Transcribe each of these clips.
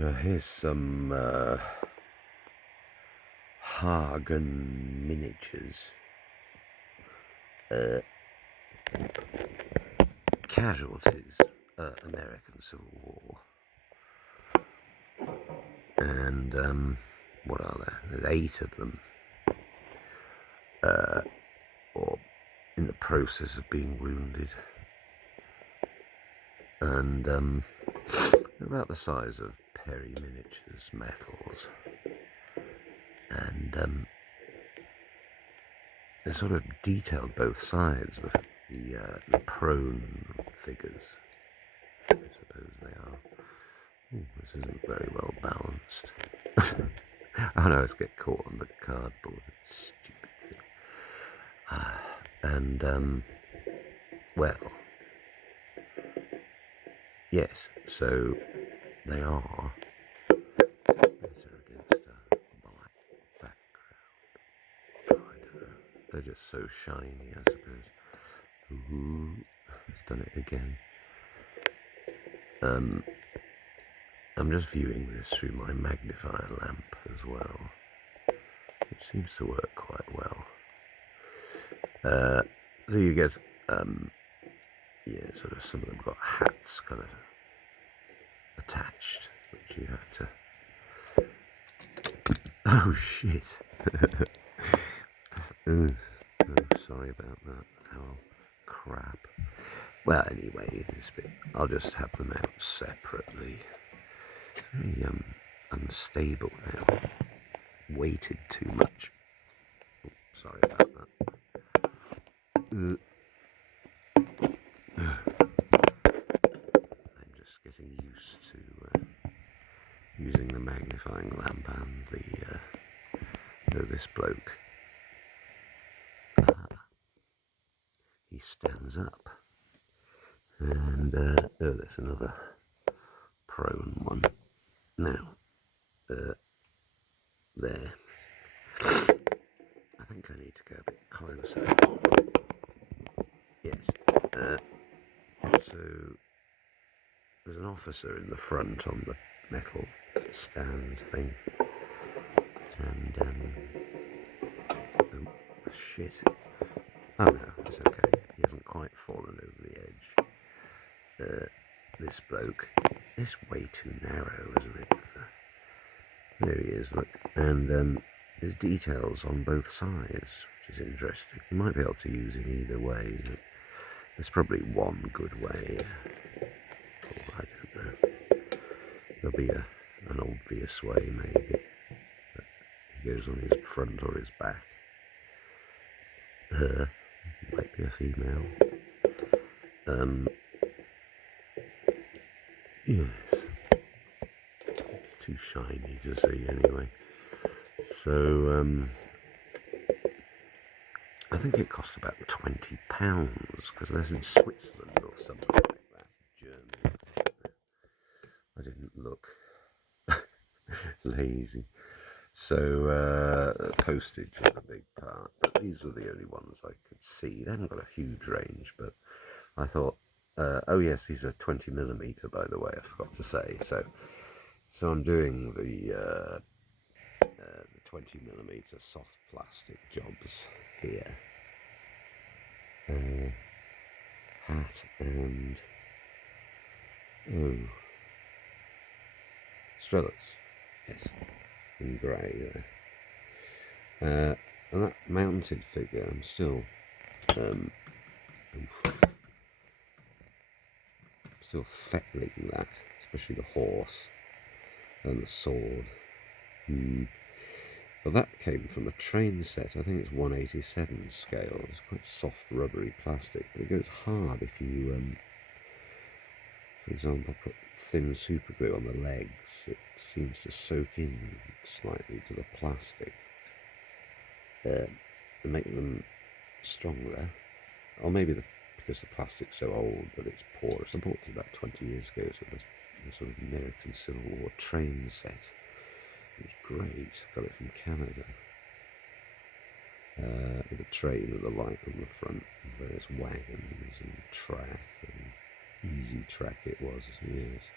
Here's some Hagen miniatures. Casualties, American Civil War. And what are there? There's 8 of them. Or in the process of being wounded. And they're about the size of Perry miniatures metals. And they're sort of detailed both sides, the prone figures, I suppose they are. Ooh, this isn't very well balanced. Oh no, it's get caught on the cardboard, stupid thing. And well, yes, so they are better against a black background. Oh, I don't know. They're just so shiny, I suppose. Ooh, it's done it again. I'm just viewing this through my magnifier lamp as well, which seems to work quite well. So you get, sort of some of them got hats kind of attached, which you have to. Oh shit! Oh, sorry about that. Oh crap. Well, anyway, this bit, I'll just have them out separately. Very unstable now. Weighted too much. Oh, sorry about that. I'm just getting used to using the magnifying lamp and this bloke. He stands up. And there's another prone one. Now, there. I think I need to go a bit closer. Yes. So there's an officer in the front on the metal stand thing. And oh shit. Oh no, it's okay. He hasn't quite fallen over the edge. This bloke is way too narrow, isn't it? There he is, look. And there's details on both sides, which is interesting. You might be able to use it either way. There's probably one good way. Or I don't know. There'll be an obvious way, maybe. But he goes on his front or his back. Might be a female. Yes. It's too shiny to see anyway. So, I think it cost about £20, because there's in Switzerland or something like that. Germany. I didn't look. Lazy. So, postage was a big part, but these were the only ones I could see. They haven't got a huge range, but I thought, oh yes, these are 20mm, by the way, I forgot to say. So I'm doing the 20mm soft plastic jobs here. Hat and Strelets, yes, in grey there. And that mounted figure, I'm still fettling that, especially the horse and the sword. Well, that came from a train set. I think it's 1/87 scale. It's quite soft, rubbery plastic, but it goes hard if you, for example, put thin super glue on the legs. It seems to soak in slightly to the plastic and make them stronger. Or maybe because the plastic's so old that it's porous. I bought it about 20 years ago, so it was a sort of American Civil War train set. It was great. Got it from Canada. With a train with a light on the front, and various wagons and track, and easy track it was, yes.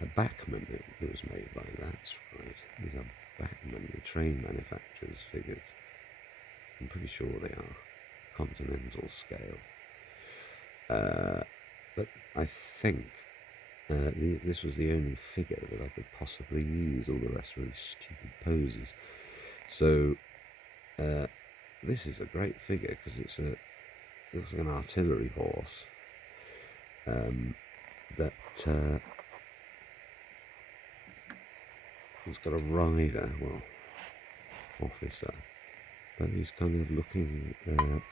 a Bachmann it was made by, that's right. These are Bachmann, the train manufacturer's figures. I'm pretty sure they are continental scale. But I think this was the only figure that I could possibly use. All the rest were really stupid poses. So this is a great figure because it looks like an artillery horse that has got a rider, well, officer, but he's kind of looking. Hang on.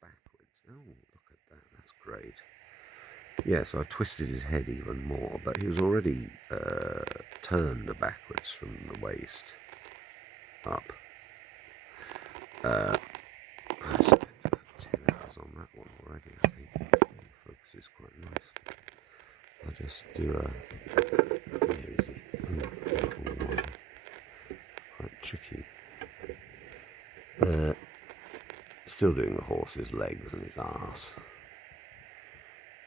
Backwards. Oh, look at that. That's great. Yeah, so I've twisted his head even more, but he was already turned backwards from the waist up. I spent about 10 hours on that one already, I think. It focuses quite nicely. I'll just do a... Where is he? Oh, quite tricky. Still doing the horse's legs and his arse.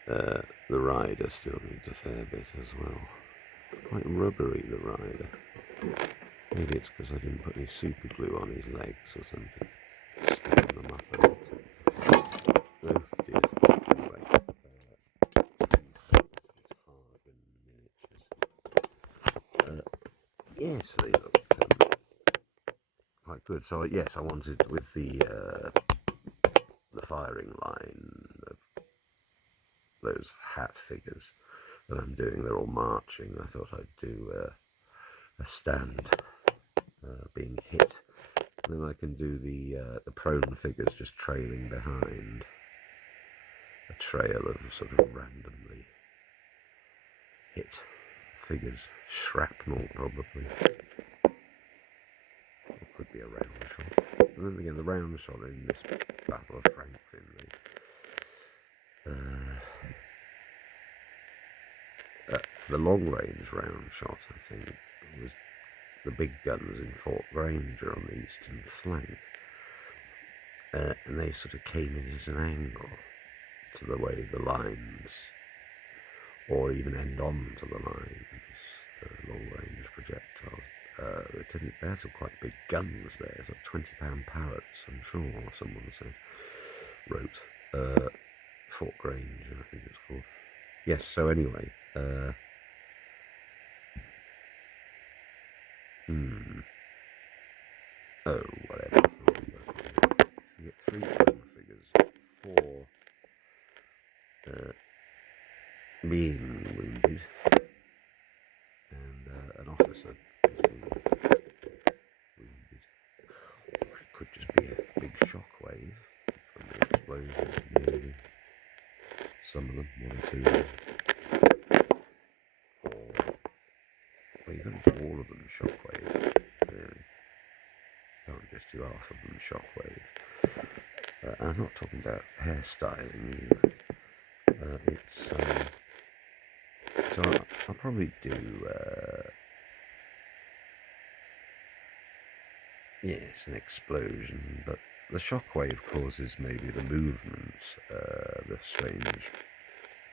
The rider still needs a fair bit as well. Quite rubbery, the rider. Maybe it's because I didn't put any super glue on his legs or something. Stiffen them up a bit. Oh dear. Anyway, Hagen miniatures. Yes, they look quite good. So yes, I wanted with the firing line of those hat figures that I'm doing. They're all marching. I thought I'd do a stand being hit. And then I can do the prone figures just trailing behind. A trail of sort of randomly hit figures. Shrapnel, probably. Or could be a round shot. And then again, the round shot in this Battle of Franklin, for the long-range round shot, I think, was the big guns in Fort Granger on the eastern flank. And they sort of came in at an angle to the way the lines, or even end on to the lines, the long-range projectiles. They had some quite big guns there, so 20-pound Parrots, I'm sure someone said, wrote. Fort Granger, I think it's called. Yes, so anyway, oh, whatever. You get 3 prone figures, 4 being wounded, and an officer being wounded. Or it could just be a big shockwave from the explosion, maybe. Some of them, 1 or 2 of them. Or, well, you've got to do all of them shockwave, really. You can't just do half of them shockwave. I'm not talking about hairstyling either. So I'll probably do, yes, an explosion, but the shockwave causes maybe the movement, the strange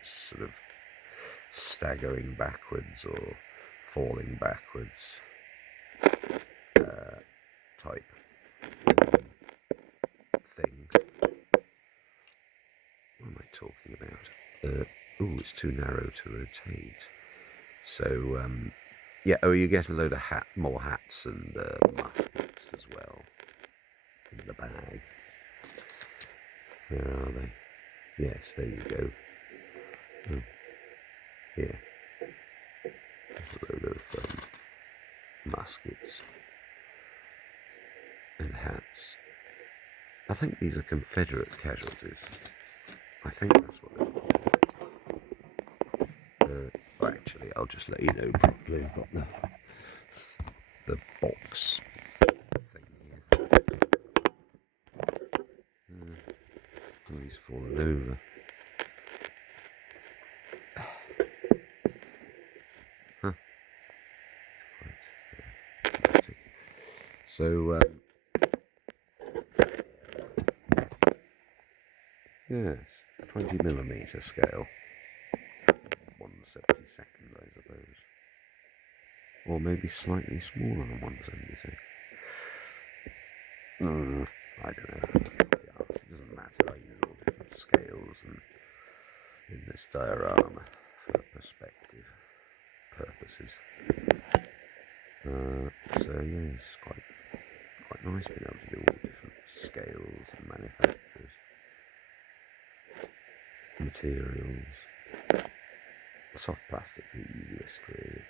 sort of staggering backwards or falling backwards type thing. What am I talking about? Oh, it's too narrow to rotate. So, yeah, you get a load of more hats and muskets as well in the bag. Where are they? Yes, there you go. Oh, here. There's a load of muskets and hats. I think these are Confederate casualties. I think that's what they're called. Well, actually, I'll just let you know properly. I've got the box thing here. Oh, he's fallen over. Huh. Right. So, Yes, 20mm scale. 1/72, I suppose. Or maybe slightly smaller than 1/76. I don't know. It doesn't matter. I use all different scales and in this diorama for perspective purposes. So yeah, it's quite nice being able to do all different scales and manufacturers, materials. Soft plastic's the easiest really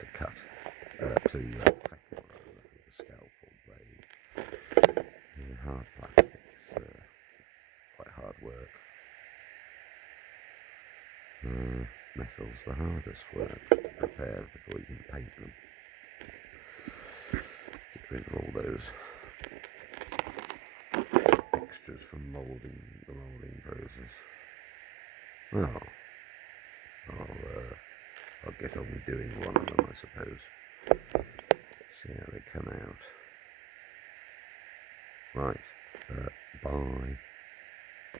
to cut, to feckle rather with a scalpel blade. Hard plastics, quite hard work. Metal's the hardest work to prepare before you can paint them. Get rid of all those extras from the moulding process. Well, I'll get on with doing one of them, I suppose. See how they come out. Right, bye.